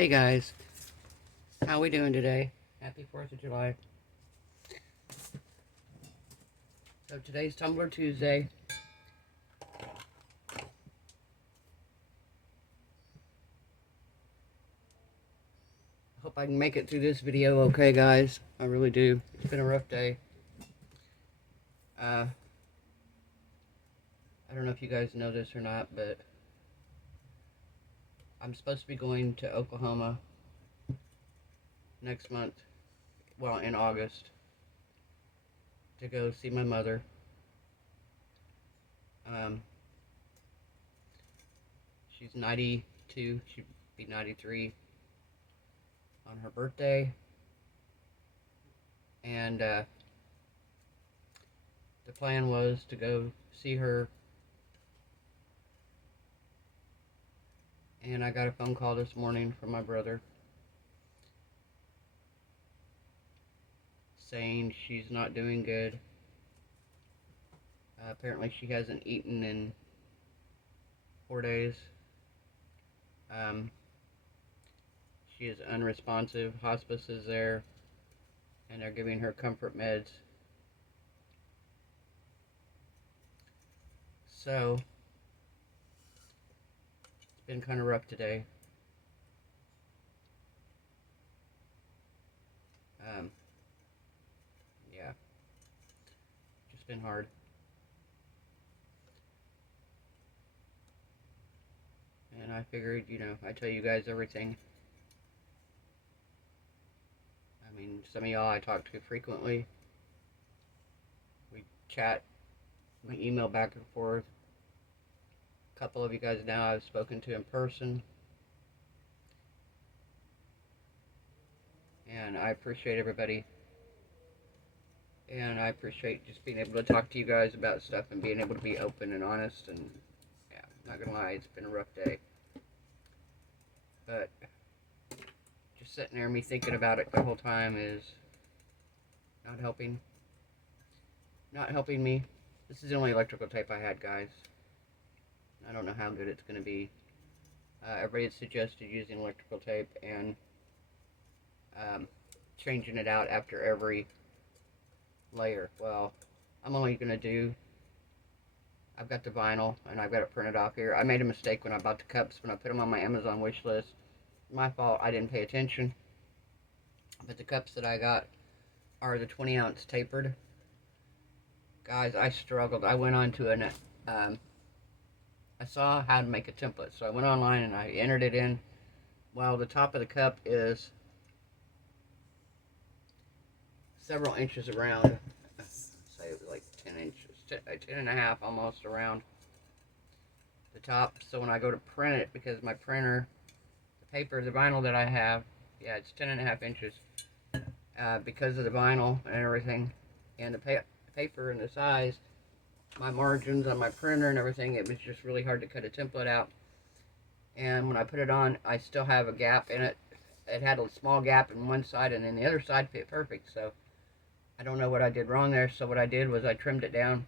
Hey guys, how we doing today? Happy 4th of July. So today's Tumbler Tuesday. I hope I can make it through this video okay, guys. I really do. It's been a rough day. I don't know if you guys know this or not, but I'm supposed to be going to Oklahoma next month, well, in August, to go see my mother. She's 92, she'd be 93 on her birthday, and the plan was to go see her, and I got a phone call this morning from my brother saying she's not doing good. Apparently she hasn't eaten in 4 days. She is unresponsive. Hospice is there, and they're giving her comfort meds. So, it's been kind of rough today. Yeah, just been hard. And I figured, I tell you guys everything. I mean, some of y'all I talk to frequently. We chat, we email back and forth. A couple of you guys now I've spoken to in person. And I appreciate everybody. And I appreciate just being able to talk to you guys about stuff and being able to be open and honest. And yeah, not gonna lie, it's been a rough day. But just sitting there, me thinking about it the whole time is not helping. Not helping me. This is the only electrical tape I had, guys. I don't know how good it's gonna be. Everybody had suggested using electrical tape and changing it out after every layer. Well, I'm only gonna do, I've got the vinyl and I've got it printed off here. I made a mistake when I bought the cups, when I put them on my Amazon wish list. My fault, I didn't pay attention. But the cups that I got are the 20-ounce tapered. Guys, I struggled. I went on to I saw how to make a template, so I went online and I entered it in. Well, the top of the cup is several inches around. Say it was like 10 inches, 10 and a half almost around the top. So when I go to print it, because my printer, the paper, the vinyl that I have, yeah, it's 10 and a half inches. Because of the vinyl and everything, and the paper and the size, my margins on my printer and everything, it was just really hard to cut a template out. And when I put it on, I still have a gap in it. It had a small gap in one side, and then the other side fit perfect. So I don't know what I did wrong there. So what I did was I trimmed it down.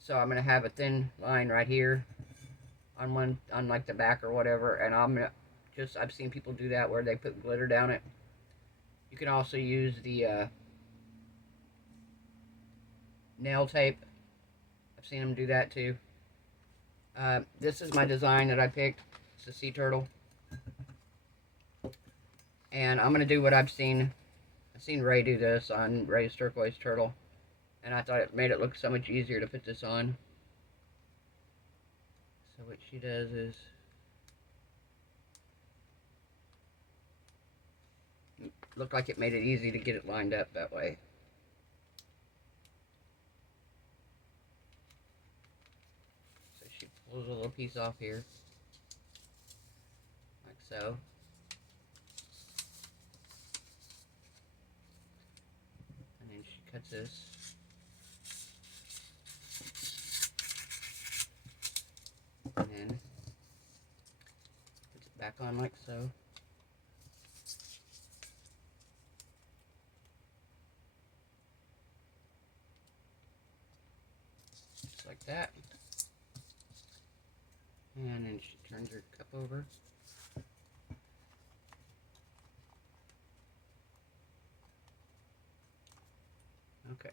So I'm gonna have a thin line right here on like the back or whatever, and I've seen people do that where they put glitter down it. You can also use the nail tape. I've seen them do that too. This is my design that I picked. It's a sea turtle. And I'm going to do what I've seen. I've seen Ray do this on Ray's turquoise turtle. And I thought it made it look so much easier to put this on. So what she does is, looked like it made it easy to get it lined up that way. So she pulls a little piece off here, like so. And then she cuts this. And then puts it back on like so. Like that. And then she turns her cup over. Okay.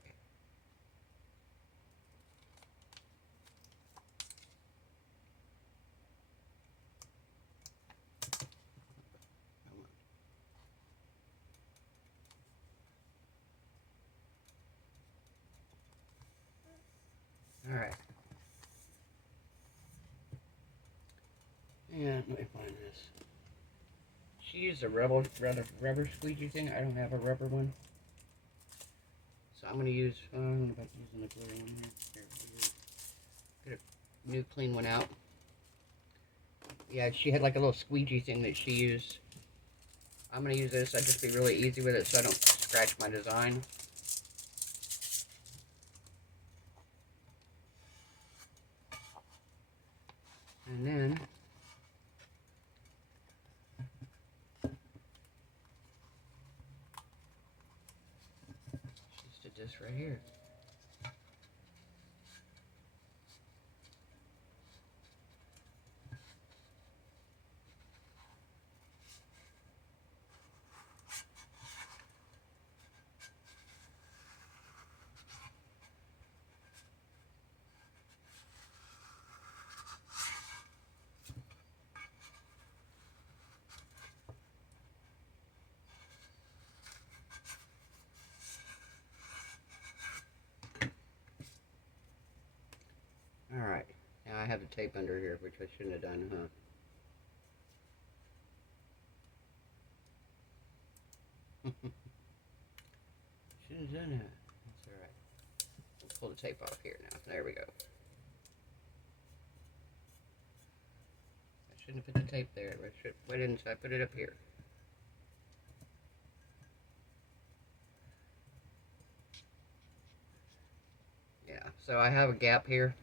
All right. And let me find this. She used a rubber squeegee thing. I don't have a rubber one. So I'm going to use, I'm about using the glue one here. Get a new clean one out. Yeah, she had like a little squeegee thing that she used. I'm going to use this. I'd just be really easy with it so I don't scratch my design. And then just did this right here. Alright, now I have the tape under here, which I shouldn't have done, huh? Shouldn't have done that. That's alright. We'll pull the tape off here now. There we go. I shouldn't have put the tape there. Why didn't I put it up here? Yeah, so I have a gap here.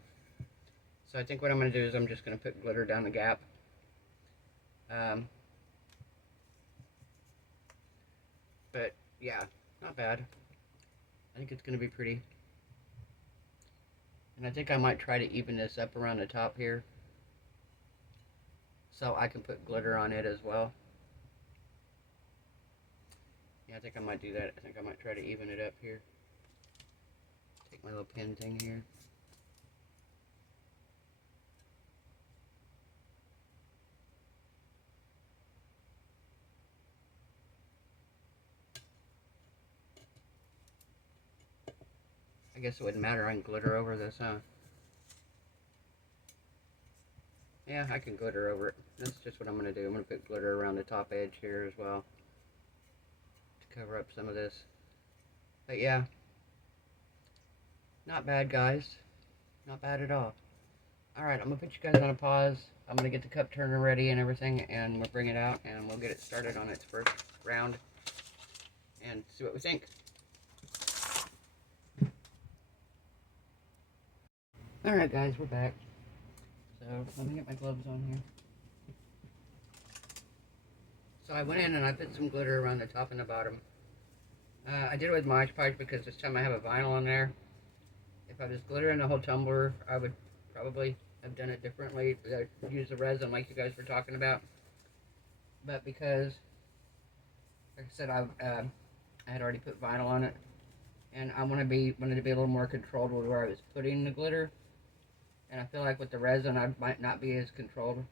So I think what I'm going to do is I'm just going to put glitter down the gap. But yeah, not bad. I think it's going to be pretty. And I think I might try to even this up around the top here, so I can put glitter on it as well. Yeah, I think I might do that. I think I might try to even it up here. Take my little pin thing here. I guess it wouldn't matter. I can glitter over this, huh? Yeah, I can glitter over it. That's just what I'm going to do. I'm going to put glitter around the top edge here as well to cover up some of this. But yeah, not bad, guys. Not bad at all. Alright, I'm going to put you guys on a pause. I'm going to get the cup turner ready and everything, and we'll bring it out, and we'll get it started on its first round and see what we think. Alright guys, we're back. So, let me get my gloves on here. So I went in and I put some glitter around the top and the bottom. I did it with Mod Podge because this time I have a vinyl on there. If I was glittering the whole tumbler, I would probably have done it differently. Use the resin like you guys were talking about. But because, like I said, I had already put vinyl on it, and I wanted to be a little more controlled with where I was putting the glitter. And I feel like with the resin, I might not be as controlled.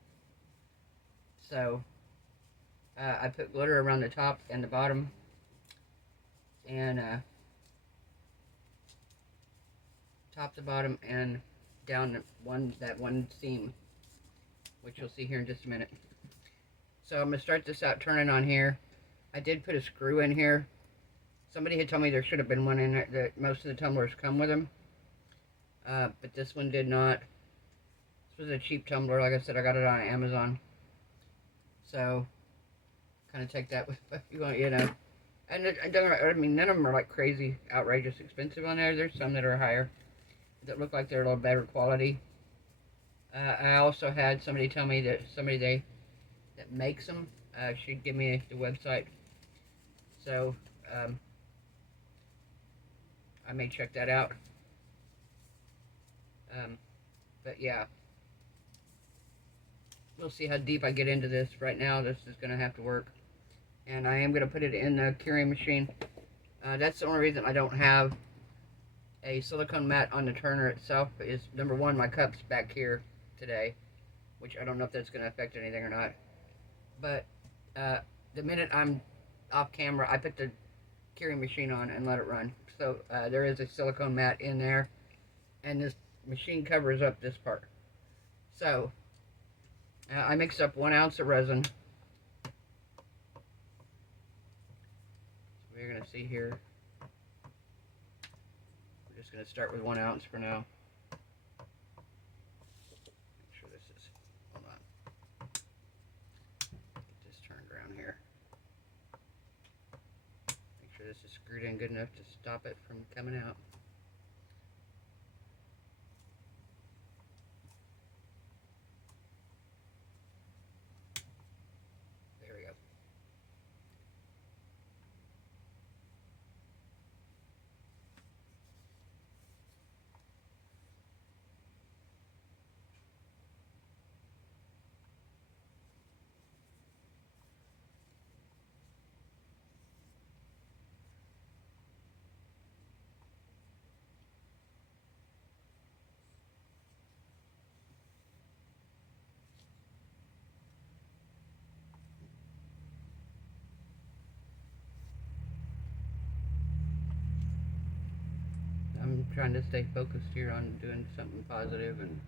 So, I put glitter around the top and the bottom. And, top to bottom and down that one seam. Which you'll see here in just a minute. So, I'm going to start this out turning on here. I did put a screw in here. Somebody had told me there should have been one in there. That most of the tumblers come with them. But this one did not. This was a cheap tumbler. Like I said, I got it on Amazon. So, kind of take that with if you want, you know. And I mean, none of them are like crazy, outrageous expensive on there. There's some that are higher that look like they're a little better quality. I also had somebody tell me that that makes them should give me the website. So, I may check that out. But yeah, we'll see how deep I get into this. Right now, this is going to have to work. And I am going to put it in the curing machine. That's the only reason I don't have a silicone mat on the turner itself is, number one, my cup's back here today, which I don't know if that's going to affect anything or not. But the minute I'm off camera, I put the curing machine on and let it run. So there is a silicone mat in there, and this machine covers up this part. So I mixed up 1 ounce of resin. So we're going to see here. We're just going to start with 1 ounce for now. Make sure this is, hold on. Get this turned around here. Make sure this is screwed in good enough to stop it from coming out. There we go. I'm trying to stay focused here on doing something positive and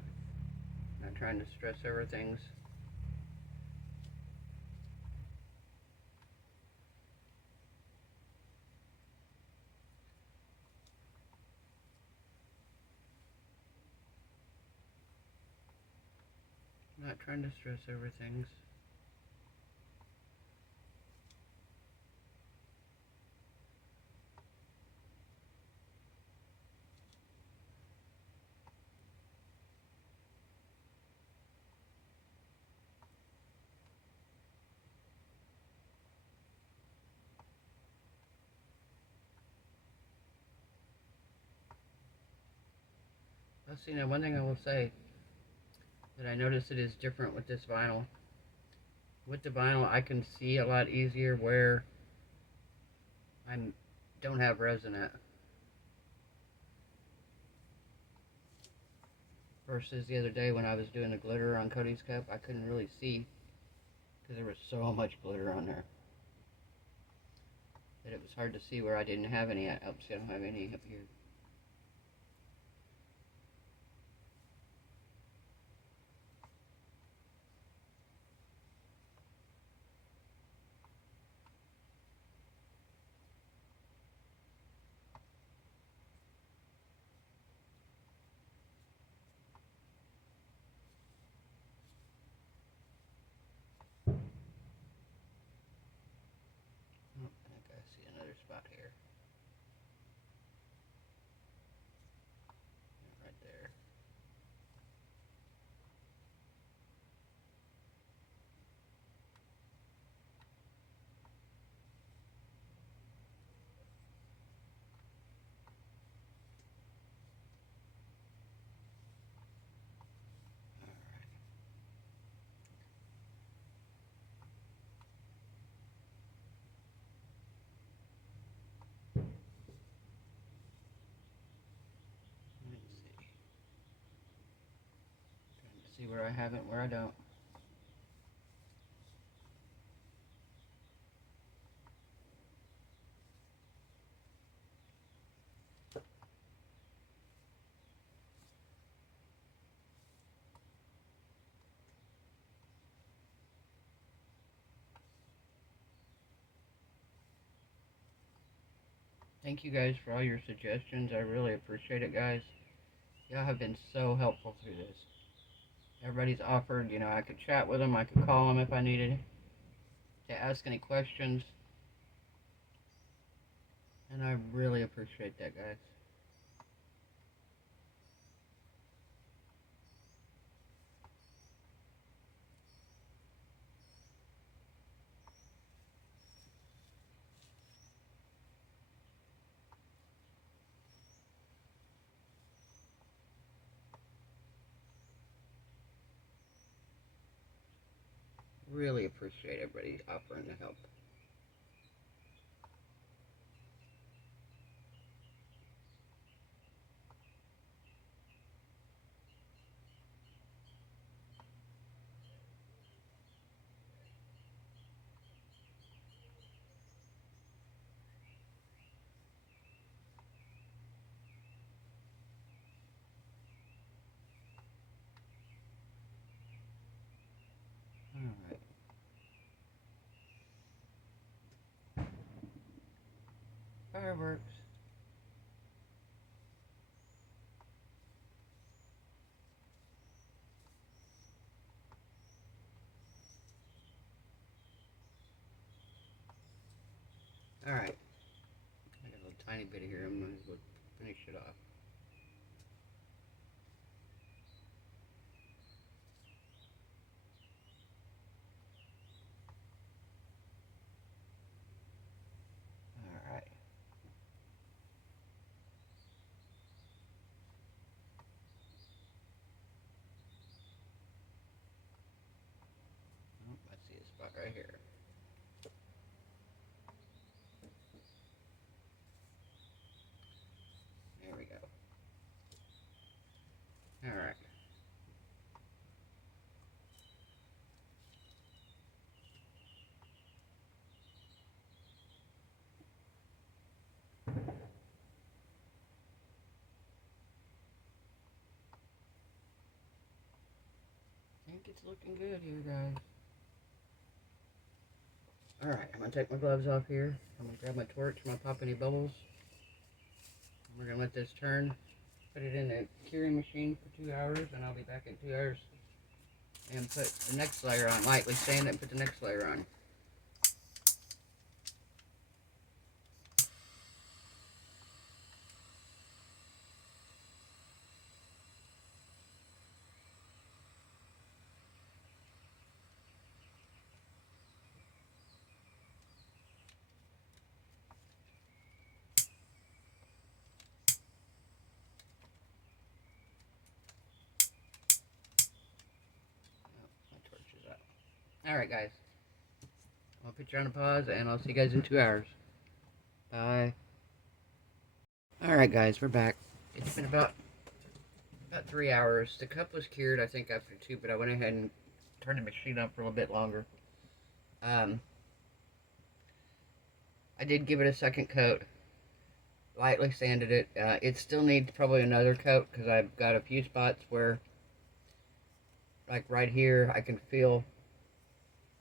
not trying to stress over things. Not trying to stress over things. Well, see, now one thing I will say that I notice it is different with this vinyl. With the vinyl, I can see a lot easier where I don't have resin at. Versus the other day when I was doing the glitter on Cody's cup, I couldn't really see because there was so much glitter on there that it was hard to see where I didn't have any. Oops, I don't have any up here. Oh, I think I see another spot here. Right there. See where I have it, where I don't. Thank you guys for all your suggestions. I really appreciate it, guys. Y'all have been so helpful through this. Everybody's offered, you know, I could chat with them, I could call them if I needed to ask any questions. And I really appreciate that, guys. Really appreciate everybody offering to help. Alright. Fireworks. Alright. I got a tiny bit here. I'm going to finish it off. Alright. Oh, I see a spot right here. There we go. Alright. I think it's looking good here, guys. Alright, I'm going to take my gloves off here. I'm going to grab my torch, my pop any bubbles. We're going to let this turn. Put it in the curing machine for 2 hours, and I'll be back in 2 hours. And put the next layer on. Lightly sand it and put the next layer on. Alright, guys. I'll put you on a pause, and I'll see you guys in 2 hours. Bye. Alright, guys, we're back. It's been about 3 hours. The cup was cured, I think, after 2, but I went ahead and turned the machine up for a little bit longer. I did give it a second coat. Lightly sanded it. It still needs probably another coat, because I've got a few spots where, like right here, I can feel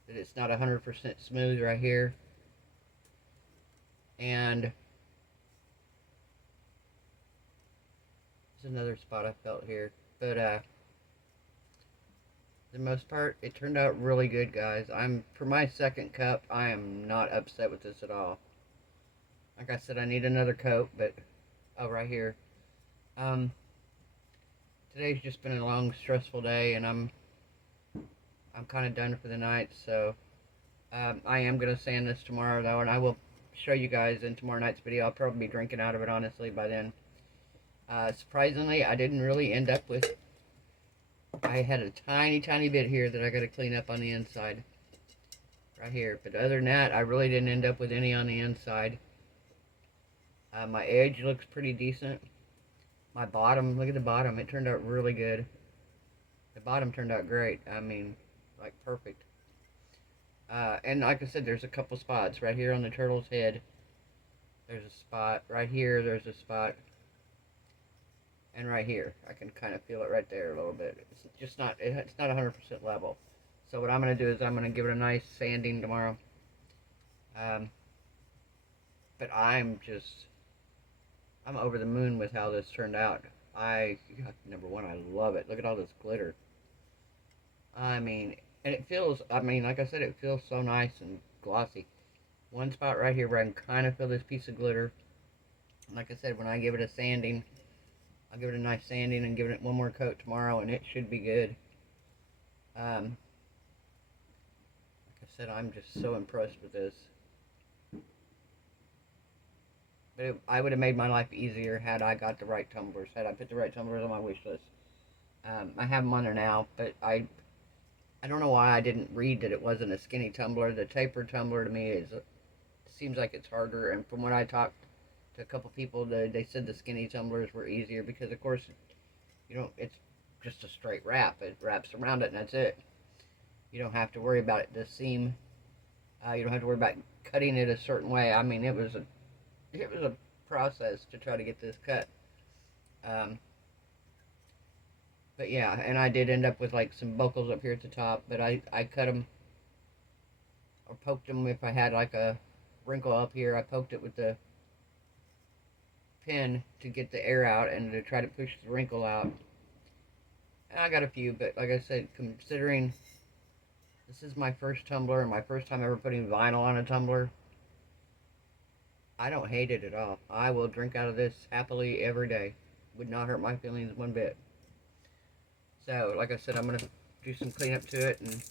that it's not 100% smooth right here. And there's another spot I felt here. But for the most part, it turned out really good, guys. For my second cup, I am not upset with this at all. Like I said, I need another coat, but right here. Today's just been a long, stressful day, and I'm kind of done for the night, so I am going to sand this tomorrow, though, and I will show you guys in tomorrow night's video. I'll probably be drinking out of it, honestly, by then. Surprisingly, I didn't really end up with... I had a tiny, tiny bit here that I got to clean up on the inside. Right here. But other than that, I really didn't end up with any on the inside. My edge looks pretty decent. My bottom, look at the bottom. It turned out really good. The bottom turned out great. I mean, like perfect. And like I said, there's a couple spots right here on the turtle's head. There's a spot right here. There's a spot, and right here, I can kind of feel it right there a little bit. It's just not. It's not 100% level. So what I'm gonna do is I'm gonna give it a nice sanding tomorrow. But I'm over the moon with how this turned out. Number one, I love it. Look at all this glitter. I mean, and it feels, I mean, like I said, it feels so nice and glossy. One spot right here where I can kind of feel this piece of glitter. And like I said, when I give it a sanding, I'll give it a nice sanding and give it one more coat tomorrow, and it should be good. Like I said, I'm just so impressed with this. But I would have made my life easier had I got the right tumblers, had I put the right tumblers on my wish list. I have them on there now, but I don't know why I didn't read that it wasn't a skinny tumbler. The tapered tumbler to me seems like it's harder, and from what I talked to a couple people, they said the skinny tumblers were easier because, of course, it's just a straight wrap. It wraps around it, and that's it. You don't have to worry about it, the seam. You don't have to worry about cutting it a certain way. I mean, it was a process to try to get this cut. But yeah, and I did end up with like some buckles up here at the top, but I cut them or poked them if I had like a wrinkle up here. I poked it with the pin to get the air out and to try to push the wrinkle out. And I got a few, but like I said, considering this is my first tumbler and my first time ever putting vinyl on a tumbler, I don't hate it at all. I will drink out of this happily every day. Would not hurt my feelings one bit. So, like I said, I'm going to do some cleanup to it, and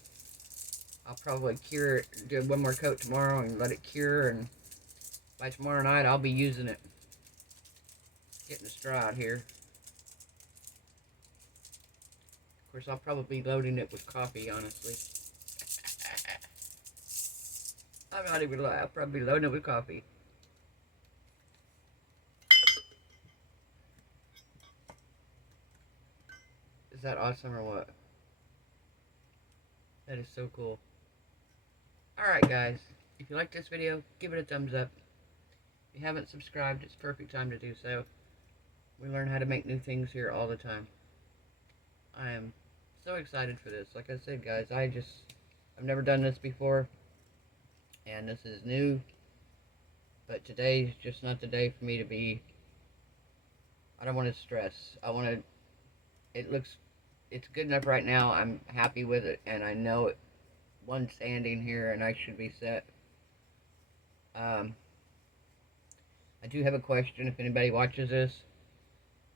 I'll probably cure it, do one more coat tomorrow and let it cure, and by tomorrow night I'll be using it. Getting the straw out here. Of course, I'll probably be loading it with coffee, honestly. I'm not even lying. I'll probably be loading it with coffee. Is that awesome or what? That is so cool. Alright guys, if you like this video, give it a thumbs up. If you haven't subscribed, it's perfect time to do so. We learn how to make new things here all the time. I am so excited for this. Like I said guys, I've never done this before, and this is new, but today's just not the day for me to be, I don't want to stress. It's good enough right now. I'm happy with it, and I know it. One sanding here, and I should be set. I do have a question if anybody watches this.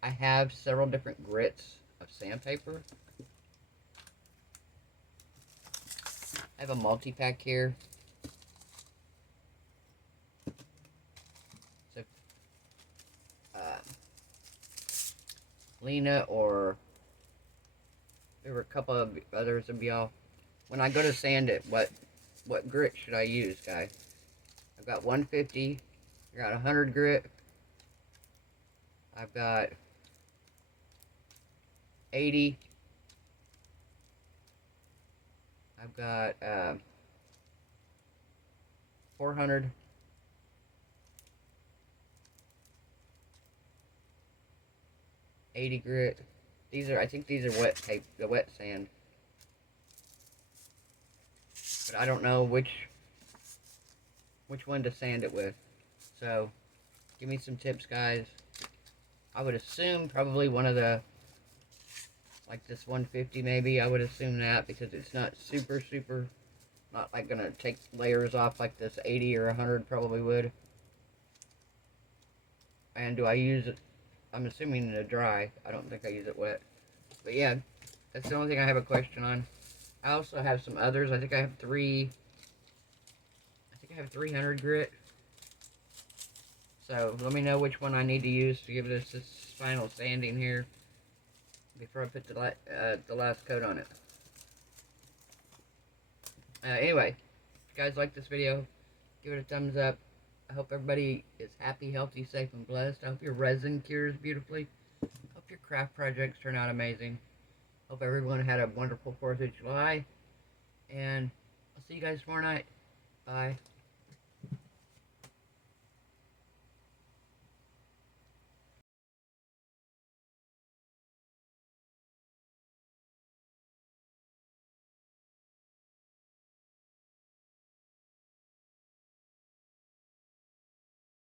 I have several different grits of sandpaper. I have a multi-pack here. So, Lena or there were a couple of others of y'all. When I go to sand it, what grit should I use, guys? I've got 150. I got 100 grit. I've got 80. I've got 400. $80 grit. I think these are wet tape, the wet sand. But I don't know which one to sand it with. So, give me some tips, guys. I would assume probably one of the, like this 150 maybe. I would assume that because it's not super, not like gonna take layers off like this 80 or 100 probably would. And do I use it? I'm assuming to dry. I don't think I use it wet. But yeah, that's the only thing I have a question on. I also have some others. I think I have 300 grit. So let me know which one I need to use to give this final sanding here before I put the last coat on it. Anyway, if you guys like this video, give it a thumbs up. I hope everybody is happy, healthy, safe, and blessed. I hope your resin cures beautifully. I hope your craft projects turn out amazing. Hope everyone had a wonderful 4th of July. And I'll see you guys tomorrow night. Bye.